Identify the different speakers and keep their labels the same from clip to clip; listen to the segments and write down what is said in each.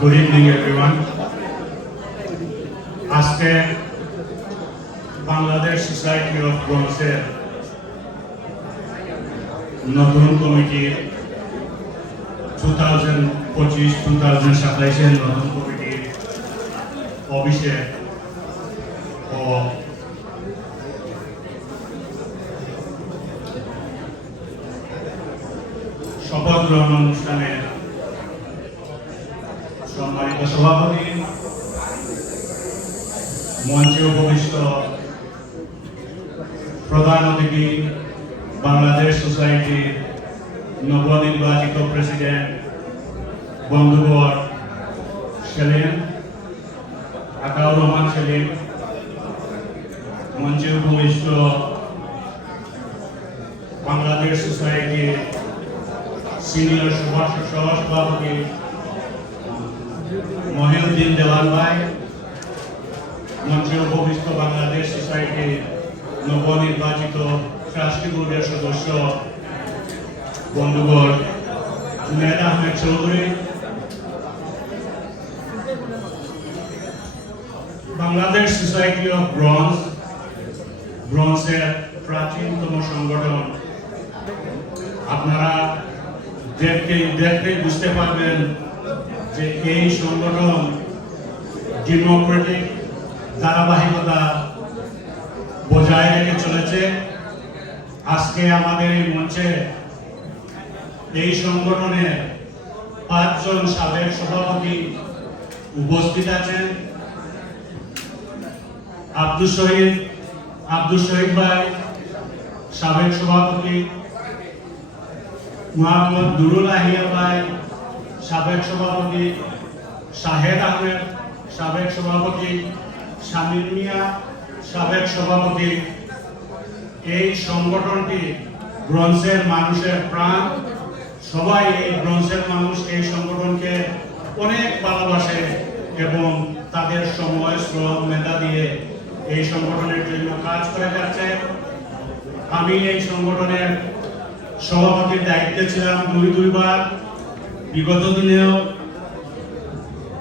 Speaker 1: Good evening everyone আজকে Bangladesh society of ব্রন্সের নতুন কমিটির টু থাউজেন্ড পঁচিশ টু থাউজেন্ড সাতাইশের নতুন কমিটির অভিষেক ও শপথ গ্রহণ অনুষ্ঠানের সম্মানিত সভাপতি মঞ্চে উপবিষ্ট প্রধান অতিথি, বাংলাদেশ সোসাইটির নবনির্বাচিত প্রেসিডেন্ট, বন্ধুবর সেলিম, আতাউর রহমান সেলিম মঞ্চে উপবিষ্ট বাংলাদেশ সোসাইটির সিনিয়র সহসভাপতি মহিউদ্দিন দেওয়ান ভাই মঞ্চে উপবিষ্ট বাংলাদেশ সোসাইটির নবনির্বাচিত ট্রাস্টি সদস্য, বন্ধুগণ Juned Ahmed Chowdhury. Bangladesh society of Bronx, ব্রঞ্জের প্রাচীনতম সংগঠন। আপনারা দেখতে দেখতে বুঝতে পারবেন যে এই সংগঠন ডেমোক্রেটিক ধারাবাহিকতা বজায় রেখে চলেছে, আজকে আমাদের এই মঞ্চে এই সংগঠনের পাঁচজন সাবেক সভাপতি উপস্থিত আছেন। আব্দুল শহীদ আব্দুল শহীদ ভাই, সাবেক সভাপতি, মোহাম্মদ দুরুল আহিয়া ভাই সাবেক সভাপতি শাহেদ আহমেদ, সাবেক সভাপতি শামীম মিয়া, সাবেক সভাপতি এই সংগঠনটি ব্রঞ্জের মানুষের প্রাণ। সবাই এই ব্রঞ্জের মানুষ এই সংগঠনকে অনেক ভালোবাসে এবং তাদের সময়, শ্রম, মেধা দিয়ে এই সংগঠনের জন্য কাজ করে যাচ্ছে। আমি এই সংগঠনের সভাপতির দায়িত্বে ছিলাম দুই দুইবার বিগত দিনেও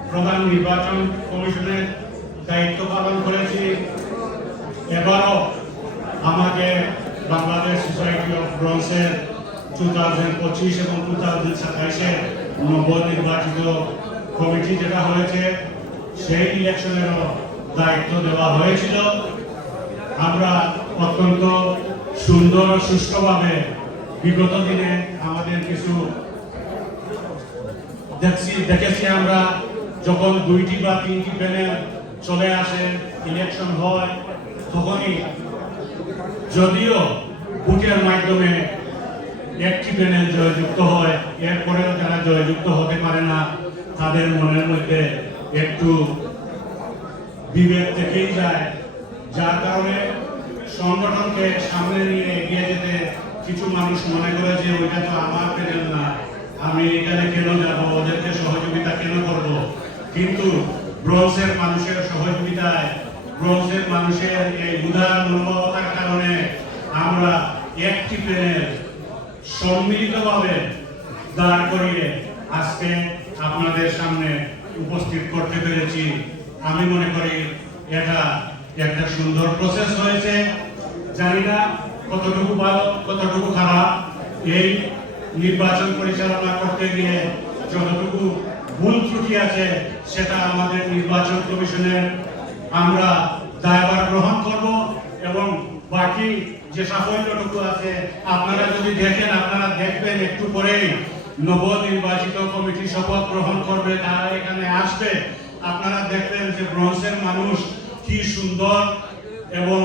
Speaker 1: প্রধান নির্বাচন কমিশনের দায়িত্ব পালন করেছি। এবারও আমাকে বাংলাদেশ সোসাইটি অফ ব্রঞ্জের টু থাউজেন্ড পঁচিশ এবং টু থাউজেন্ড নবনির্বাচিত কমিটি যেটা হয়েছে, সেই ইলেকশনেরও দায়িত্ব দেওয়া হয়েছিল। আমরা অত্যন্ত সুন্দর সুষ্ঠুভাবে বিগত দিনে আমাদের কিছু দেখছি, দেখেছি আমরা যখন দুইটি বা তিনটি প্যানেল চলে আসে ইলেকশন হয়, তখনই যদিও ভোটের মাধ্যমে একটি প্যানেল জয়যুক্ত হয়, এরপরেও যারা জয়যুক্ত হতে পারে না, তাদের মনের মধ্যে একটু বিভেদ থেকেই যায়। যার কারণে সংগঠনকে সামনে নিয়ে এগিয়ে যেতে কিছু মানুষ মনে করে যে ওইটা তো আমার প্যানেল না। আমি এখানে কেন যাব? ওদেরকে সহযোগিতা কেন করব? কিন্তু ব্রঞ্জের মানুষের সহযোগিতায়, ব্রঞ্জের মানুষের এই উদার মনোভাবতার কারণে আমরা একটি প্যানেল সম্মিলিতভাবে দাঁড় করিয়ে আজকে আপনাদের সামনে উপস্থিত করতে পেরেছি। আমি মনে করি এটা একটা সুন্দর প্রসেস হয়েছে। জানি না কতটুকু ভালো, কতটুকু খারাপ। এই নির্বাচন পরিচালনা করতে গিয়ে যতটুকু ভুল ত্রুটি আছে, সেটা আমাদের নির্বাচন কমিশনের আমরা দায়ভার গ্রহণ করব এবং বাকি যে সাফল্যটুকু আছে, আপনারা যদি দেখেন, আপনারা দেখবেন একটু পরেই নবনির্বাচিত কমিটি শপথ গ্রহণ করবে, তারা এখানে আসবে। আপনারা দেখবেন যে ব্রঞ্জের মানুষ কি সুন্দর এবং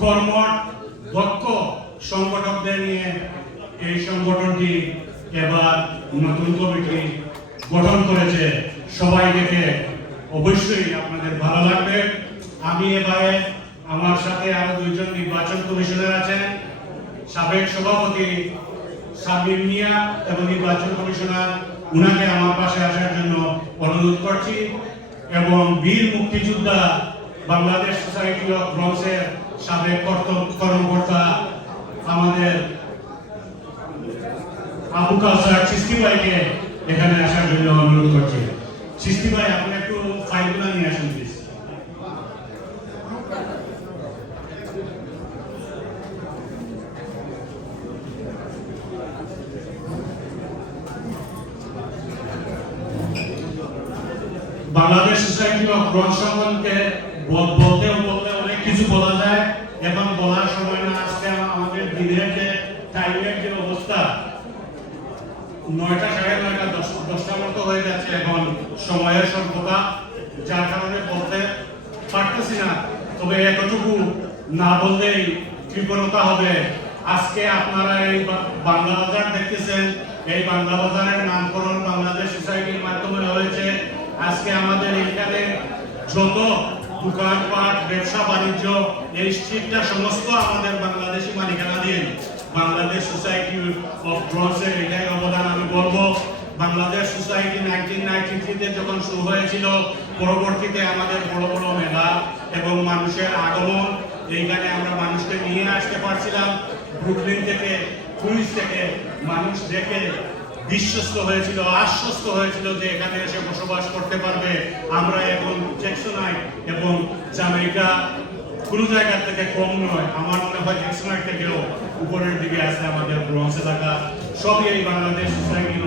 Speaker 1: কর্মঠ দক্ষ সংগঠকদের নিয়ে এই সংগঠনটি এবার নতুন কমিটি গঠন করেছে। সবাই দেখে অবশ্যই আপনাদের ভালো লাগবে। আমি এবারে আমার সাথে আরও দুইজন নির্বাচন কমিশনার আছেন। সাবেক সভাপতি সাবির মিয়া এবং নির্বাচন কমিশনার, উনাকে আমার পাশে আসার জন্য অনুরোধ করছি। এবং বীর মুক্তিযোদ্ধা বাংলাদেশ সোসাইটি অফ ব্রঞ্জের সাবেক কর্ত- কর্মকর্তা আমাদের আবু কাউসার চিস্তি ভাইকে এখানে আসার জন্য অনুরোধ করছি। সৃষ্টি ভাই, আপনি একটু ফাইলগুলো নিয়ে আসেন প্লিজ বাংলাদেশ সোসাইটি অফ ব্রড সম্পর্কে বল- বলতে বলতে অনেক কিছু বলা যায়, এবং বলার সময় না আজকে আম- আমাদের দিনের যে টাইমের যে অবস্থা নয়টা সাড়ে নয়টা দশ দশটা মতো হয়ে যাচ্ছে এখন সময়ের স্বল্পতা, যার কারণে বলতে পারতেছি না। তবে এতটুকু না বললেই কৃপণতা হবে। আজকে আপনারা এই বাংলা বাজার দেখতেছেন। এই বাংলা বাজারের নামকরণ বাংলাদেশ সোসাইটির মাধ্যমে হয়েছে। আজকে আমাদের এখানে যত দোকানপাট, ব্যবসা, বাণিজ্য, এই স্ট্রিটটা সমস্ত আমাদের বাংলাদেশি মালিকানাধীন। বাংলাদেশ সোসাইটি অফ ব্রন্সের এটাই অবদান আমি বলব। বাংলাদেশ সোসাইটি নাইনটিন নাইনটি থ্রিতে যখন শুরু হয়েছিল, পরবর্তীতে আমাদের বড় বড় মেলা এবং মানুষের আগমন, এইখানে আমরা মানুষকে নিয়ে আসতে পারছিলাম। ব্রুকলিন থেকে পুলিশ থেকে মানুষ দেখে বিশ্বস্ত হয়েছিল, আশ্বস্ত হয়েছিল যে এখানে এসে বসবাস করতে পারবে। আমরা এখন জ্যাকসনাইট এবং জামাইকা কোনো জায়গা থেকে কম নয়, আমার মনে হয় জ্যাকসনাইট থেকেও উপরের দিকে আছে আমাদের ব্রঞ্জ এলাকা। সবই এই বাংলাদেশ সোসাইটির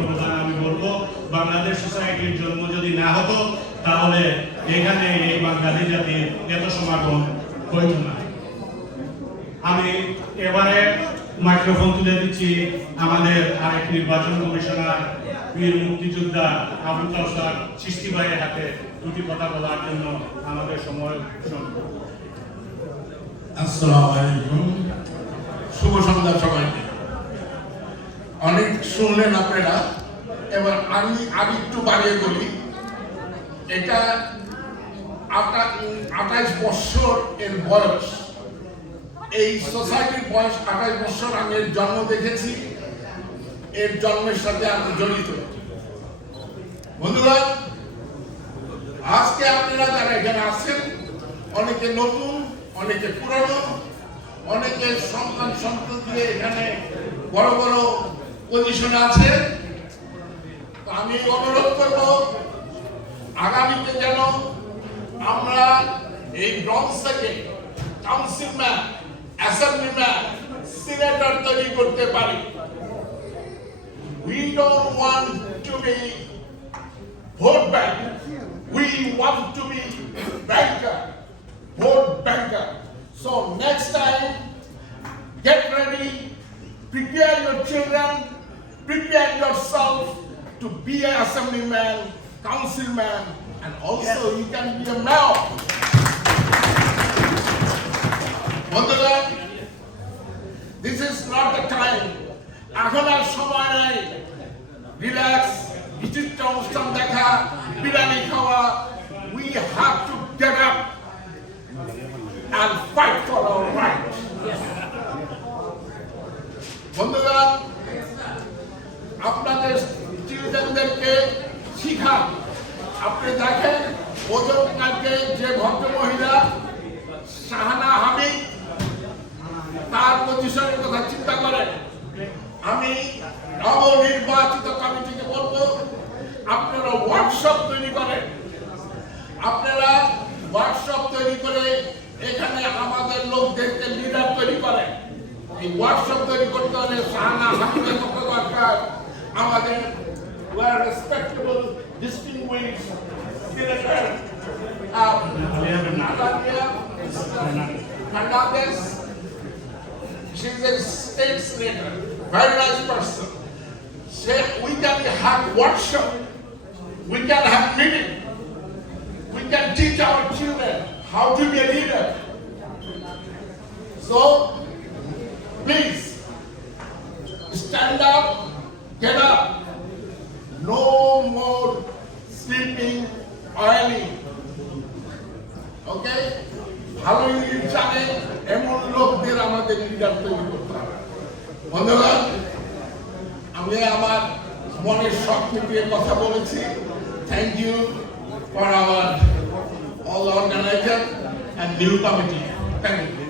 Speaker 1: না হতো তাহলে এখানে এই বাঙালি জাতির এত সমাগম হইত না। আমি এবারে মাইক্রোফোন তুলে দিচ্ছি আমাদের আরেক নির্বাচন কমিশনার, বীর মুক্তিযোদ্ধা আবু কাউসার সৃষ্টি ভাইয়ের হাতে দুটি কথা বলার জন্য আমাদের সময়
Speaker 2: আসসালামু আলাইকুম। শুভ সন্ধ্যা সবাইকে। অনেক শুনলেন আপনারা, এবার আমি আর একটু বাড়িয়ে বলি। এটা আঠাইশ বছর এর বয়স। এই সোসাইটির বয়স আঠাইশ বছর আমি এর জন্ম দেখেছি। এর জন্মের সাথে আমি জড়িত। বন্ধুরা, আজকে আপনারা যারা এখানে আছেন, অনেকে নতুন, অনেকে পুরানো, অনেকে সন্তান সন্ততি এখানে বড় বড় পজিশনে আছে। আমি অনুরোধ করব আগামীতে যেন আমরা এই ব্রঞ্জ থেকে কাউন্সিলম্যান অ্যাসেম্বলিম্যান সিনেটর তৈরি করতে পারি We don't want to be vote bank. We want to be banker, vote banker. So next time, get ready, prepare your children, prepare yourself to be an assemblyman, councilman, and also you can be a mayor. বন্ধুরা this is not the time এখন আর সময় নাই relax বিচিত্র অনুষ্ঠান দেখা বিরিয়ানি খাওয়া we have to get up and fight পজিশনের কথা চিন্তা করেন। আমি নবনির্বাচিত কমিটিকে বলব আপনারা ওয়ার্কশপ তৈরি করেন। আপনারা ওয়ার্কশপ তৈরি করে এখানে আমাদের লোকদেরকে লিডার তৈরি করেন। এই ওয়ার্কশপ তৈরি করতে হলে শাহানা হামিদের মতো দরকার। আমাদের our respectable distinguished senator Natalia Fernandez She's a state senator, very nice person. Say we can have workshop, we can have meeting, we can teach our children how to be a leader. So please stand up, get up. No more sleeping early. ওকে ভালো জানে, এমন লোকদের আমাদের leader তৈরি করতে হবে। ধন্যবাদ আমি আমার মনের শখ মিটিয়ে কথা বলেছি। Thank you for our all organizer and new committee thank you